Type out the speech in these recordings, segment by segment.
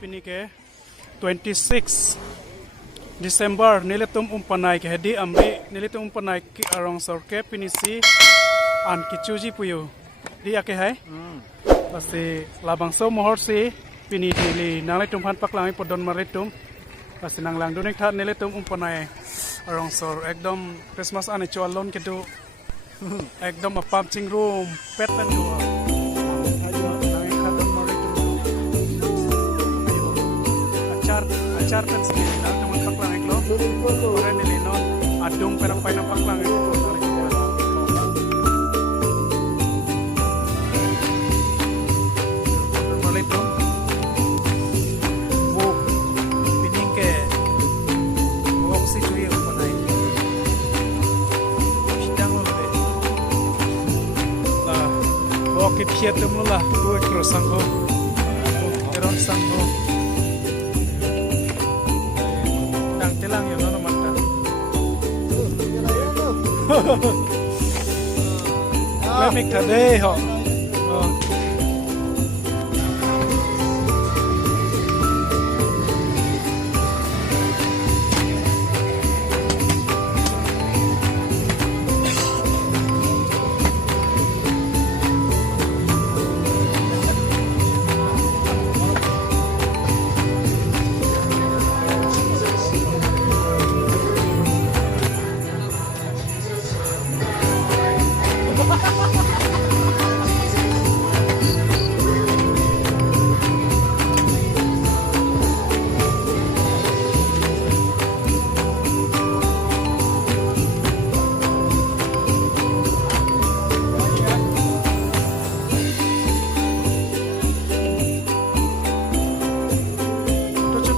pini ke 26 Desember nilitum umpanai ke hedi Amri nilitum umpanai ki Rongsor ke pini si an kichuji puyo di ake hai pasti labang so mohor si pini dili nang litum han paklang podon maritum pasti nang lang dunik that nilitum umpanai Rongsor ekdom Christmas ane chualon kedu ekdom apam chingrum petan dua acar kan sendiri nah teman paklang eklo orang nilino adung perang painang paklang itu itu bu pining ke wong si cuy umpanai sidang lo deh lah bawa ke piat dulu lah dua kerosang ho teron sang ho lang yun ano mata lamig today ho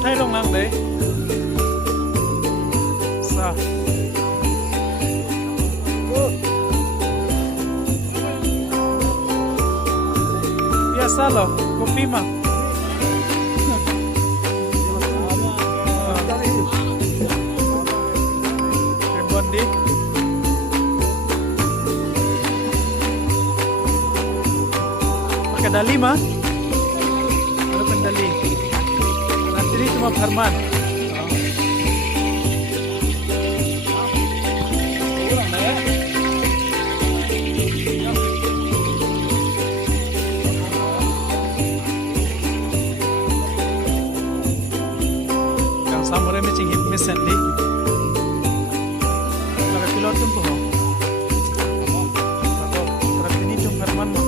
thay long lang đấy sa biasa loh kopi mah ribuan di pakai dali mah ada pendali ini cuma Herman. Yang sama remeh cing hip mesin di. Kalau pilot tu pun. Kalau ini cuma Herman mah.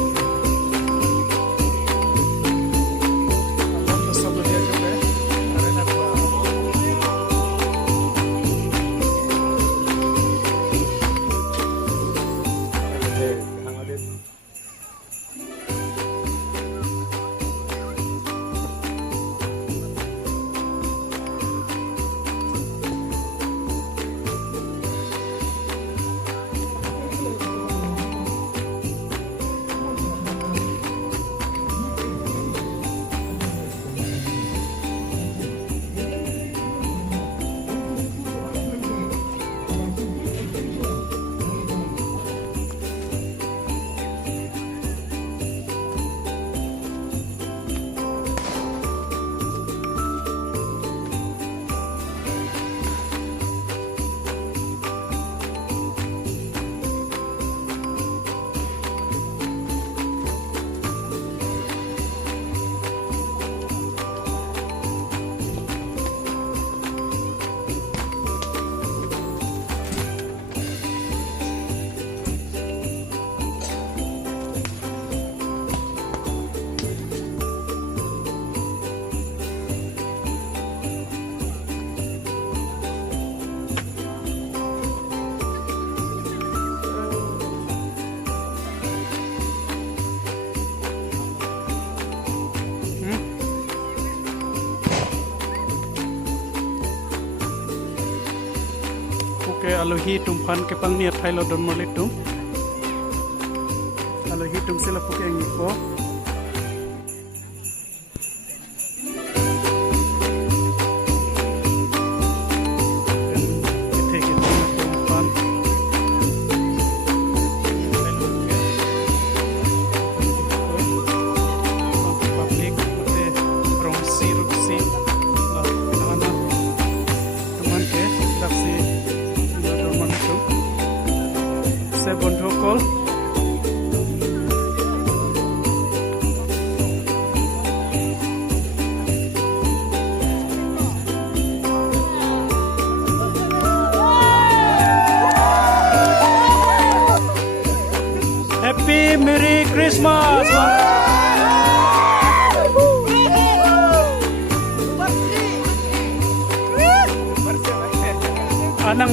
Oke, alohi tumpan ke pangniat hai lo don molitum. Alohi tum sila puke ngipo. Rongsi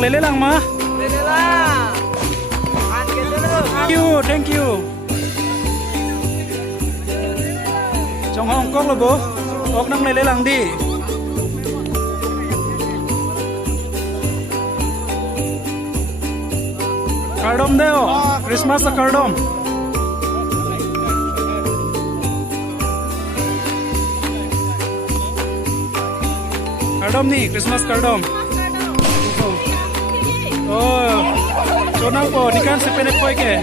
lele lang ma. Lele lang. Thank you. Trong Hong Kong là bố. Ok nang lele lang đi. Kardom deo. Christmas na kardom. Kardom ni, Christmas kardom. Oh, chonang po, ni kan sepenek poi ke.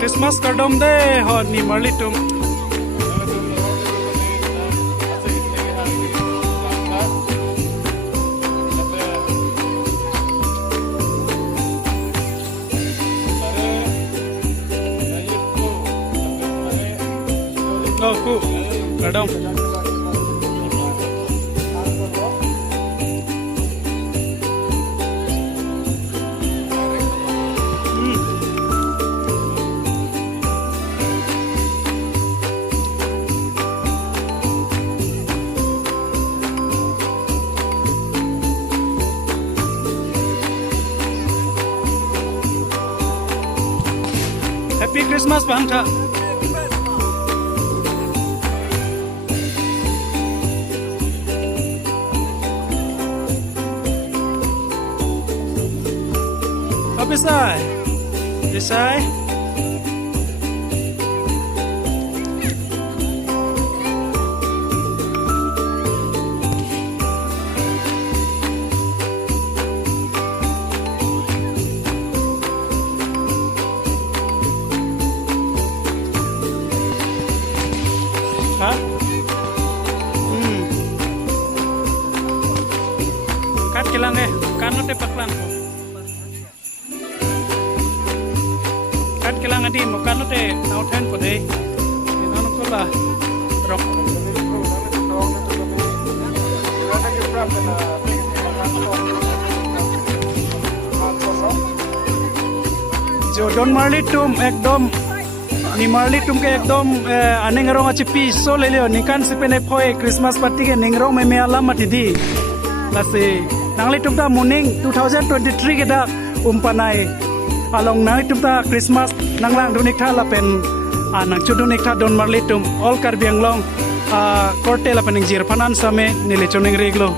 Christmas kardom de, ho ni marli tum. Oh, cool. Kardom. Happy Christmas, Bang Cha. Bisai, bisai. Hah? Kat kilang kanu te paklan ko. Kan kailangan din mo kano te nauten po de ano ko la rock jo don marli tum ekdom ni marli tum ke ekdom aneng rong achi piso le leo ni kan sipene phoi Christmas party ke ningrong me me alam matidi lase nangli tum da morning 2023 ke da umpanai along nang tumta Christmas nanglang dunik tha la pen nang chudunik tha don marli tum all karbi Anglong korte la pen jir phanan same nile choning reglo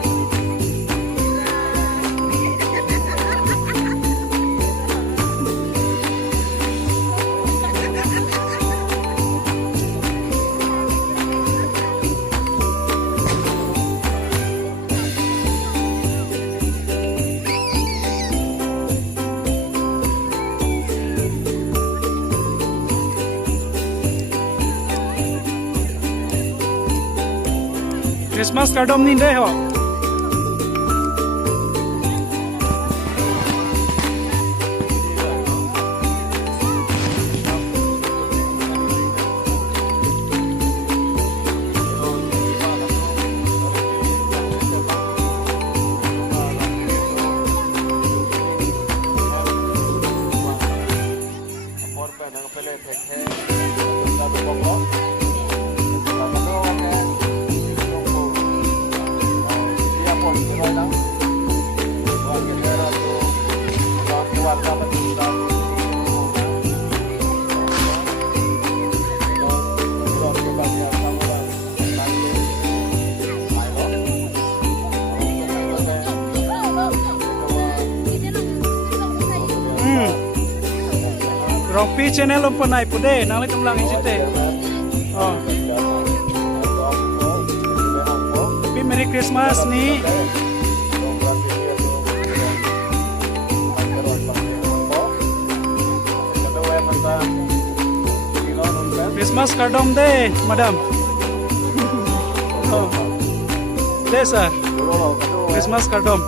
Christmas kardom ni de ho. Rongpi channel umpanai pude nang le tumlang isite. Oh. Happy Merry Christmas ni. Christmas kardom de, madam. Oh. De sir. Christmas kardom.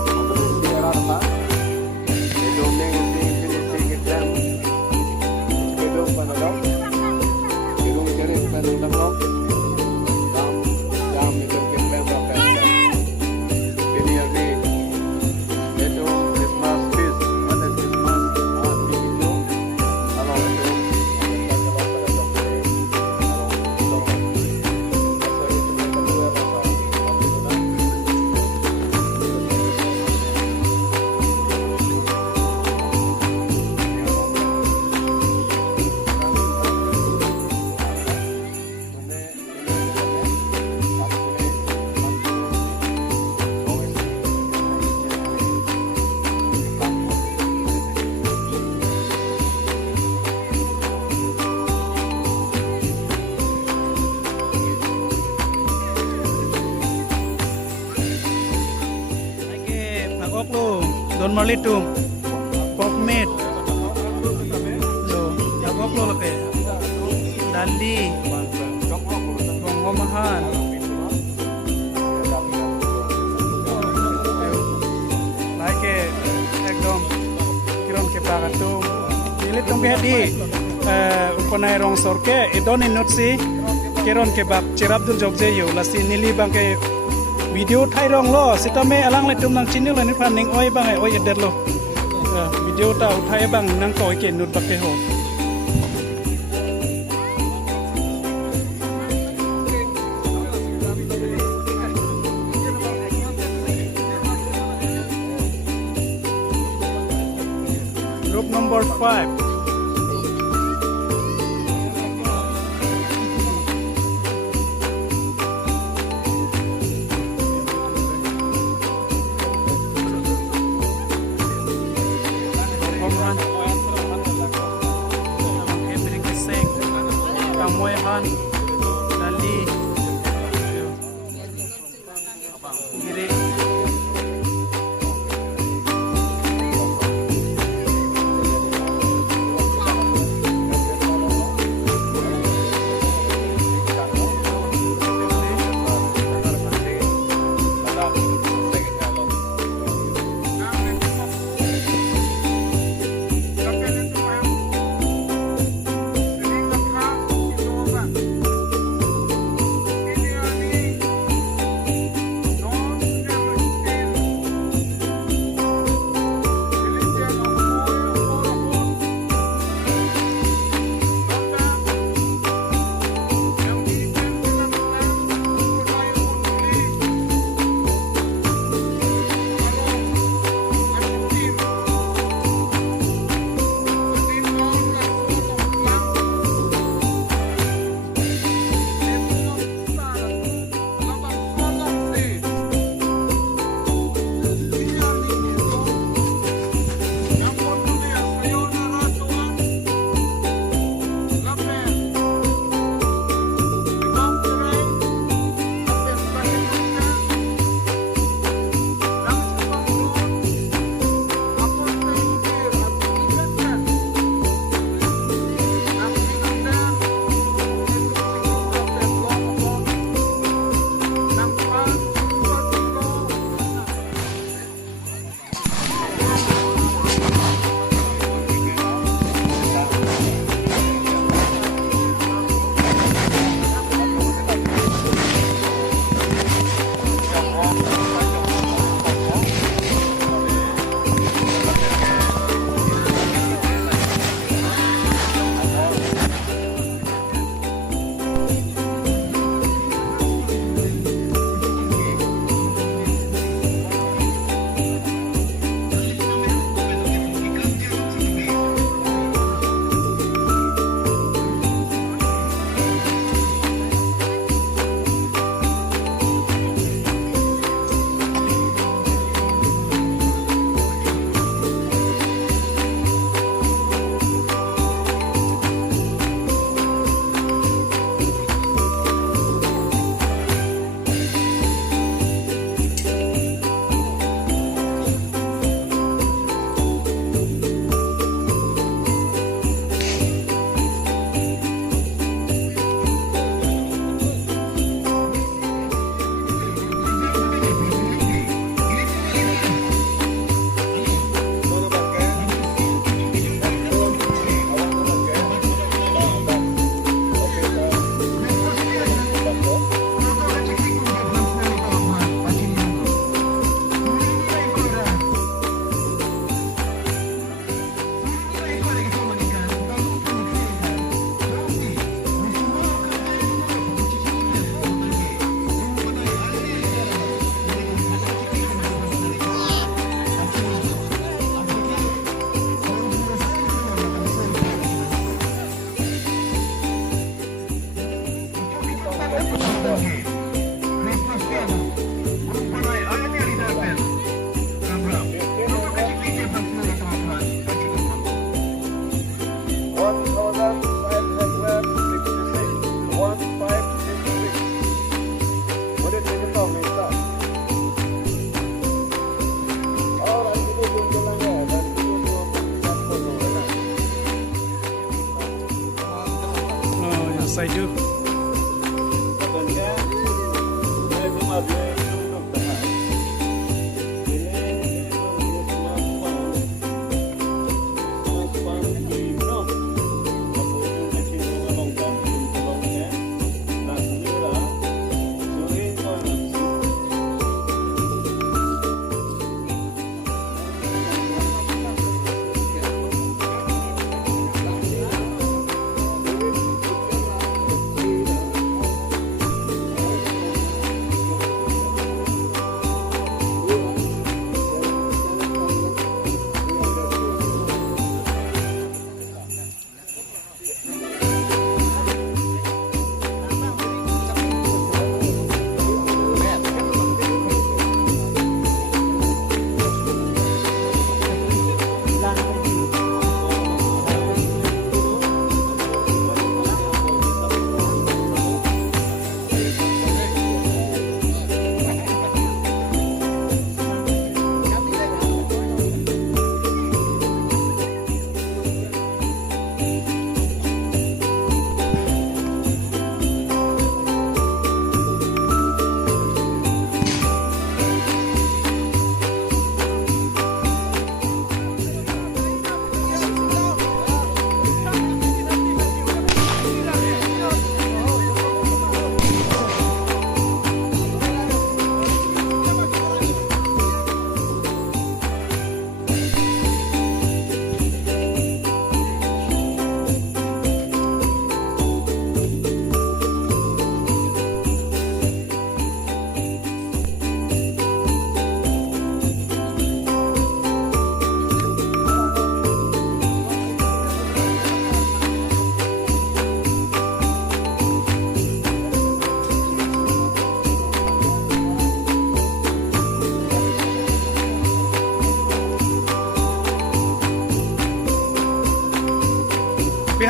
Don Marlitum, Pork Meat, Nabok lo lake, Dali, Bonggomahan, Like Ekdom, Kiron ke Pagatum, Nilitum ke di Umpanai Rongsopi, Idon Inutsi, Kiron ke Bak, Cirabdul Jogjeyo, Lasi Nili Bangke. Video thai rong lo sitame alang le tum nang chinil le ni phan ning oi bang ai oi eder lo video ta uthai bang nang koi ke nut bak ke ho group number 5 Kamoyhan, Dali, Giri.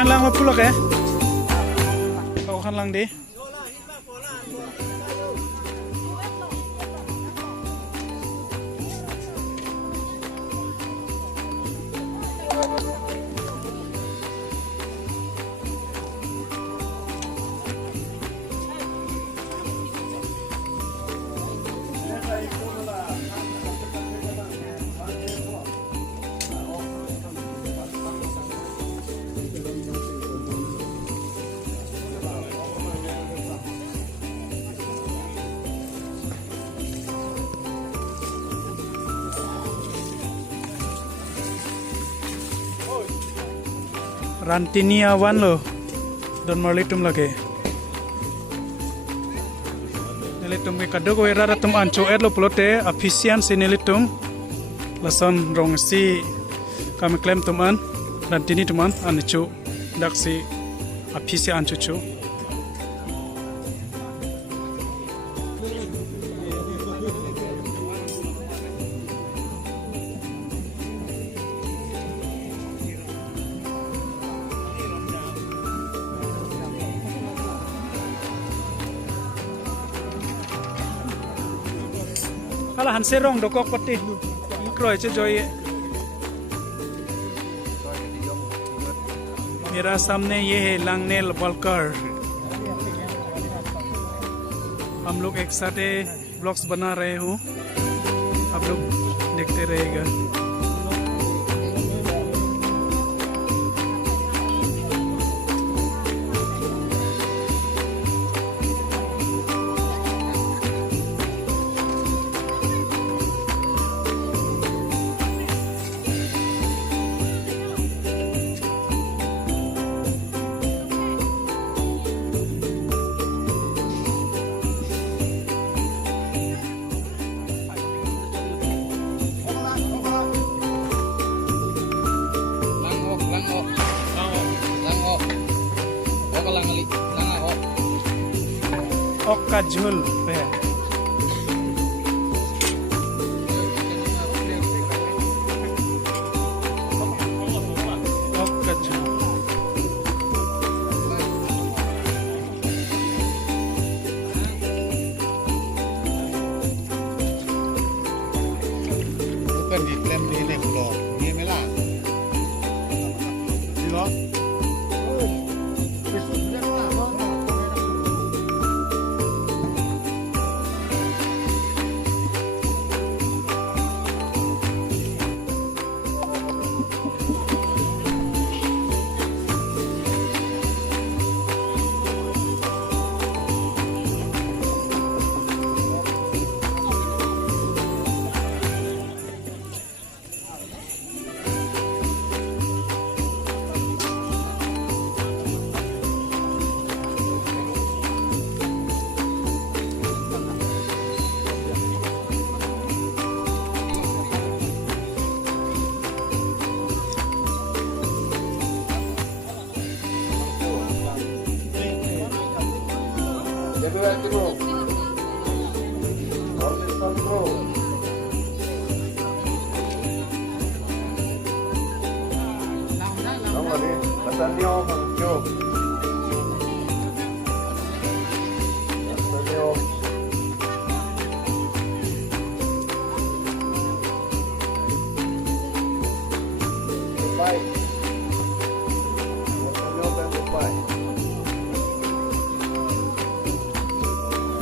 hanlang ma pulak eh. Kau hanlang di. Rantini awan lo, don marlitum lagi. Nelitum ke kado ko era ratum anco lo pelote efisien si nelitum. Lason rong si kami klaim tuman rantini tuman anicu dak si efisien anco cu. Kalau hanserong dokok pati kroy cejoy. मेरा सामने ये है लांगनेल बल्कर। हम लोग एक साथ ब्लॉग्स बना रहे हूँ, आप लोग देखते रहेगा। Okajul, okajul. Bukan diklaim di ini blog, ini melah. Silo.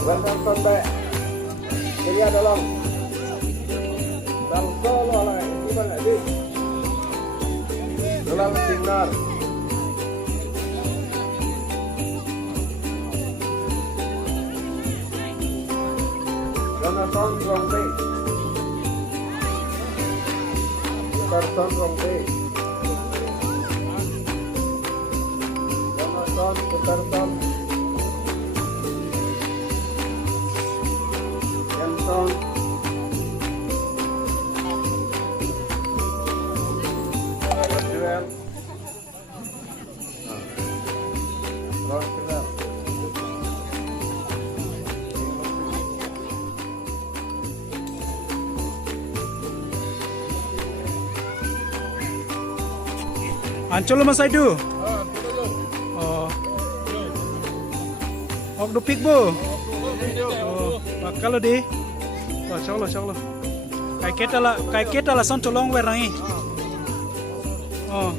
Welcome sampai Kuliah dalam solo lah ini banyak di dalam sinar Jonathan Rongsopi Jonathan Rongsopi Jonathan Ancol mas Aidu. Ok do pik bu. Oh, bakal di. Oh, cholo. Kai kita la son tolong we rangi. Oh.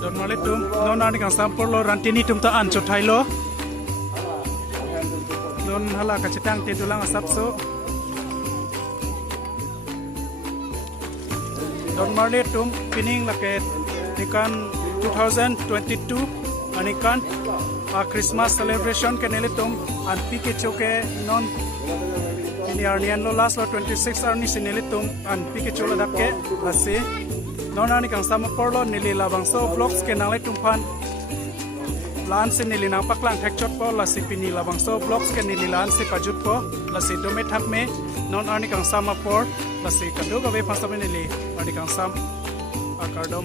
Don malet tum, non ani kang sampur lo rantini tum ta an chothai lo. Non hala ka citang te tulang asap so. Don malet tum pining laket ikan 2022 anikan Christmas celebration ke nelitum Anpi Kecho ke non ini arnian lo last lo 26 arni sinelitum Anpi Kecho lo dakke lasi non ani kang sama porlo nili labang so vlogs ke nalitum pan lan se nili nang paklang hekchot po lasi pini labang so vlogs ke nili lan se pajut po lasi dome thak me non ani kang sama por lasi kadu gawe pasabe nili ani kang sam akardom